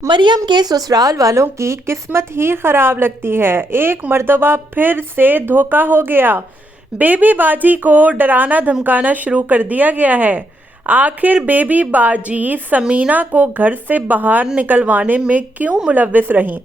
मरियम के ससुराल वालों की किस्मत ही खराब लगती है। एक मर्तबा फिर से धोखा हो गया। बेबी बाजी को डराना धमकाना शुरू कर दिया गया है। आखिर बेबी बाजी समीना को घर से बाहर निकलवाने में क्यों मुलव्विस रही?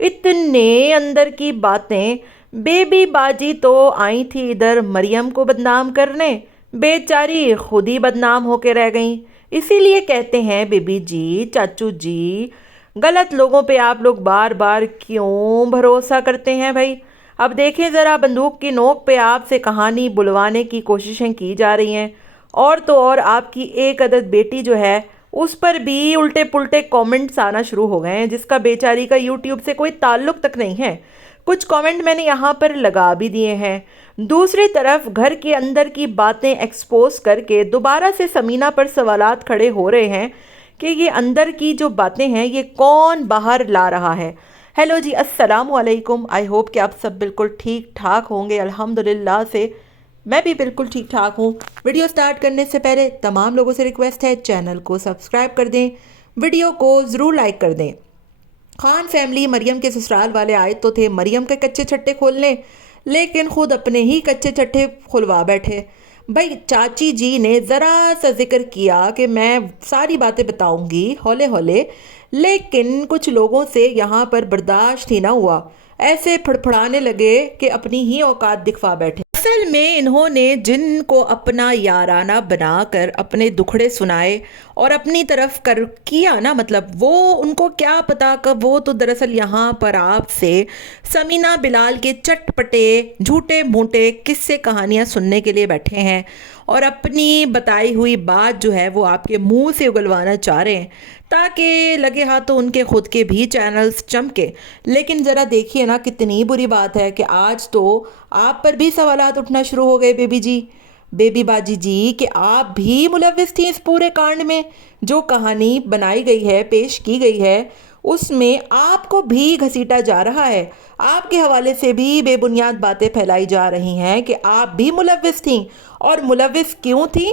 इतने अंदर की बातें। बेबी बाजी तो आई थी इधर मरियम को बदनाम करने, बेचारी खुद ही बदनाम होके रह गई। इसीलिए कहते हैं बेबी जी, चाचू जी, गलत लोगों पे आप लोग बार बार क्यों भरोसा करते हैं भाई? अब देखें ज़रा, बंदूक की नोक पे आपसे कहानी बुलवाने की कोशिशें की जा रही हैं। और तो और आपकी एक अदद बेटी जो है उस पर भी उल्टे पुल्टे कमेंट्स आना शुरू हो गए हैं, जिसका बेचारी का यूट्यूब से कोई ताल्लुक तक नहीं है। कुछ कमेंट मैंने यहाँ पर लगा भी दिए हैं। दूसरी तरफ घर के अंदर की बातें एक्सपोज करके दोबारा से समीना पर सवालात खड़े हो रहे हैं कि ये अंदर की जो बातें हैं ये कौन बाहर ला रहा है। हेलो जी, अस्सलाम वालेकुम। आई होप कि आप सब बिल्कुल ठीक ठाक होंगे। अल्हम्दुलिल्लाह से मैं भी बिल्कुल ठीक ठाक हूँ। वीडियो स्टार्ट करने से पहले तमाम लोगों से रिक्वेस्ट है, चैनल को सब्सक्राइब कर दें, वीडियो को ज़रूर लाइक कर दें। खान फैमिली मरियम के ससुराल वाले आए तो थे मरियम के कच्चे छट्टे खोलने, लेकिन खुद अपने ही कच्चे छट्टे खुलवा बैठे। भाई चाची जी ने ज़रा सा जिक्र किया कि मैं सारी बातें बताऊंगी हौले हौले, लेकिन कुछ लोगों से यहाँ पर बर्दाश्त ही ना हुआ। ऐसे फड़फड़ाने लगे कि अपनी ही औकात दिखवा बैठे। असल में इन्होंने जिनको अपना याराना बनाकर अपने दुखड़े सुनाए और अपनी तरफ कर किया ना, मतलब वो उनको क्या पता कब वो तो दरअसल यहाँ पर आपसे समीना बिलाल के चटपटे झूठे मूठे किस्से कहानियाँ सुनने के लिए बैठे हैं और अपनी बताई हुई बात जो है वो आपके मुंह से उगलवाना चाह रहे हैं ताकि लगे हाथों उनके खुद के भी चैनल्स चमके। लेकिन ज़रा देखिए ना, कितनी बुरी बात है कि आज तो आप पर भी सवालात उठना शुरू हो गए बेबी जी, बेबी बाजी जी, कि आप भी मुलव्विस थी इस पूरे कांड में। जो कहानी बनाई गई है, पेश की गई है, उसमें आपको भी घसीटा जा रहा है। आपके हवाले से भी बेबुनियाद बातें फैलाई जा रही हैं कि आप भी मुलव्विस थीं। और मुलव्विस क्यों थी,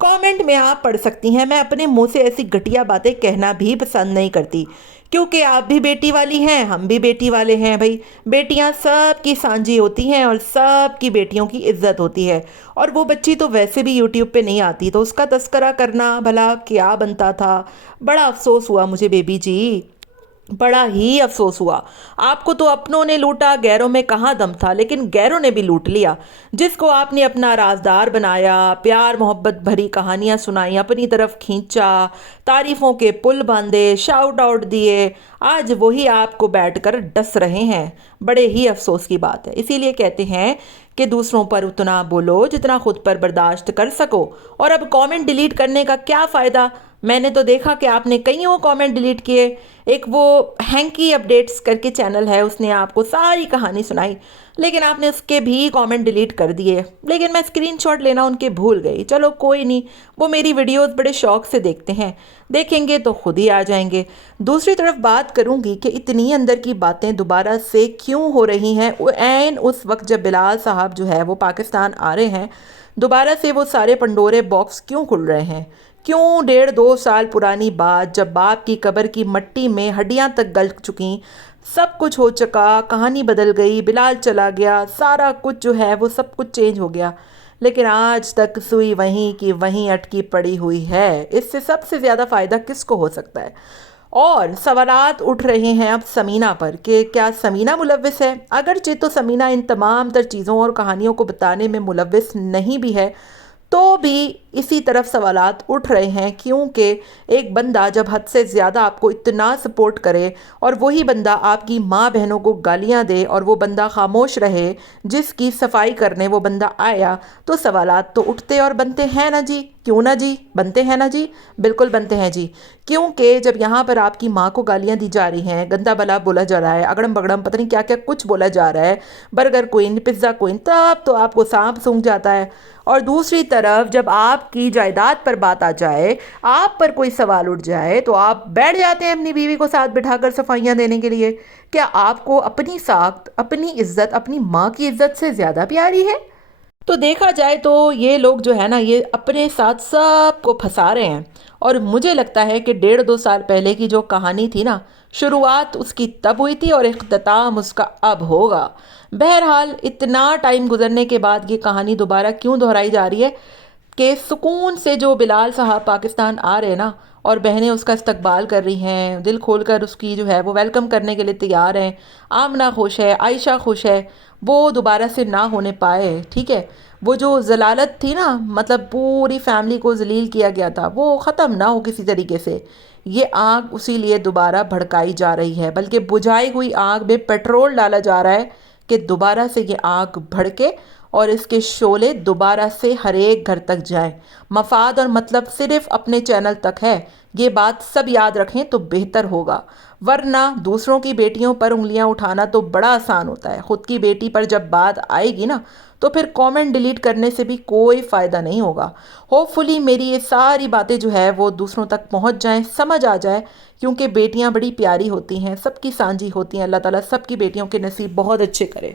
कमेंट में आप पढ़ सकती हैं। मैं अपने मुंह से ऐसी घटिया बातें कहना भी पसंद नहीं करती, क्योंकि आप भी बेटी वाली हैं, हम भी बेटी वाले हैं। भाई बेटियां सब की सांझी होती हैं और सब की बेटियों की इज्जत होती है। और वो बच्ची तो वैसे भी यूट्यूब पे नहीं आती, तो उसका तस्करा करना भला क्या बनता था। बड़ा अफसोस हुआ मुझे बेबी जी, बड़ा ही अफसोस हुआ। आपको तो अपनों ने लूटा, गैरों में कहाँ दम था, लेकिन गैरों ने भी लूट लिया। जिसको आपने अपना राजदार बनाया, प्यार मोहब्बत भरी कहानियाँ सुनाई, अपनी तरफ खींचा, तारीफों के पुल बांधे, शाउट आउट दिए, आज वही आपको बैठकर डस रहे हैं। बड़े ही अफसोस की बात है। इसीलिए कहते हैं कि दूसरों पर उतना बोलो जितना खुद पर बर्दाश्त कर सको। और अब कमेंट डिलीट करने का क्या फ़ायदा? मैंने तो देखा कि आपने कईयों कमेंट डिलीट किए। एक वो हैंकी अपडेट्स करके चैनल है, उसने आपको सारी कहानी सुनाई, लेकिन आपने उसके भी कमेंट डिलीट कर दिए। लेकिन मैं स्क्रीनशॉट लेना उनके भूल गई। चलो कोई नहीं, वो मेरी वीडियोस बड़े शौक से देखते हैं, देखेंगे तो खुद ही आ जाएंगे। दूसरी तरफ बात करूंगी कि इतनी अंदर की बातें दोबारा से क्यों हो रही हैं ऐन उस वक्त जब बिलाल साहब जो है वो पाकिस्तान आ रहे हैं। दोबारा से वो सारे पंडोरे बॉक्स क्यों खुल रहे हैं? क्यों 1.5-2 साल पुरानी बात, जब बाप की कब्र की मट्टी में हड्डियां तक गल चुकी, सब कुछ हो चुका, कहानी बदल गई, बिलाल चला गया, सारा कुछ जो है वो सब कुछ चेंज हो गया, लेकिन आज तक सुई वहीं की वहीं अटकी पड़ी हुई है। इससे सबसे ज़्यादा फ़ायदा किसको हो सकता है? और सवालात उठ रहे हैं अब समीना पर कि क्या समीना मुलव्विस है? अगरचे तो समीना इन तमाम तर चीज़ों और कहानियों को बताने में मुलव्विस नहीं भी है, तो भी इसी तरफ सवालात उठ रहे हैं, क्योंकि एक बंदा जब हद से ज़्यादा आपको इतना सपोर्ट करे और वही बंदा आपकी माँ बहनों को गालियाँ दे और वो बंदा खामोश रहे, जिसकी सफाई करने वो बंदा आया, तो सवालात तो उठते और बनते हैं ना जी। क्यों ना जी, बनते हैं ना जी, बिल्कुल बनते हैं जी। क्योंकि जब यहाँ पर आपकी माँ को गालियाँ दी जा रही हैं, गंदा भला बोला जा रहा है, अगड़म बगड़म पता नहीं क्या क्या कुछ बोला जा रहा है, बर्गर क्वीन, पिज़्ज़ा क्वीन, तब तो आपको सांप सूंघ जाता है। और दूसरी तरफ जब आपकी जायदाद पर बात आ जाए, आप पर कोई सवाल उठ जाए, तो आप बैठ जाते हैं अपनी बीवी को साथ बिठाकर सफाइयाँ देने के लिए। क्या आपको अपनी साख्त, अपनी इज्जत, अपनी माँ की इज्जत से ज़्यादा प्यारी है? تو دیکھا جائے تو یہ لوگ جو ہے نا یہ اپنے ساتھ سب کو پھنسا رہے ہیں، اور مجھے لگتا ہے کہ 1.5-2 سال پہلے کی جو کہانی تھی نا، شروعات اس کی تب ہوئی تھی اور اختتام اس کا اب ہوگا۔ بہرحال اتنا ٹائم گزرنے کے بعد یہ کہانی دوبارہ کیوں دہرائی جا رہی ہے کہ سکون سے جو بلال صاحب پاکستان آ رہے ہیں نا، اور بہنیں اس کا استقبال کر رہی ہیں، دل کھول کر اس کی جو ہے وہ ویلکم کرنے کے لیے تیار ہیں، آمنہ خوش ہے، عائشہ خوش ہے، وہ دوبارہ سے نہ ہونے پائے، ٹھیک ہے، وہ جو ذلالت تھی نا، مطلب پوری فیملی کو ذلیل کیا گیا تھا، وہ ختم نہ ہو کسی طریقے سے۔ یہ آگ اسی لیے دوبارہ بھڑکائی جا رہی ہے، بلکہ بجھائی ہوئی آگ میں پیٹرول ڈالا جا رہا ہے کہ دوبارہ سے یہ آگ بھڑکے اور اس کے شعلے دوبارہ سے ہر ایک گھر تک جائیں۔ مفاد اور مطلب صرف اپنے چینل تک ہے، یہ بات سب یاد رکھیں تو بہتر ہوگا، ورنہ دوسروں کی بیٹیوں پر انگلیاں اٹھانا تو بڑا آسان ہوتا ہے، خود کی بیٹی پر جب بات آئے گی نا تو پھر کامنٹ ڈیلیٹ کرنے سے بھی کوئی فائدہ نہیں ہوگا۔ ہوپ فلی میری یہ ساری باتیں جو ہے وہ دوسروں تک پہنچ جائیں، سمجھ آ جائے، کیونکہ بیٹیاں بڑی پیاری ہوتی ہیں، سب کی سانجھی ہوتی ہیں، اللہ تعالیٰ سب کی بیٹیوں کے نصیب بہت اچھے کرے۔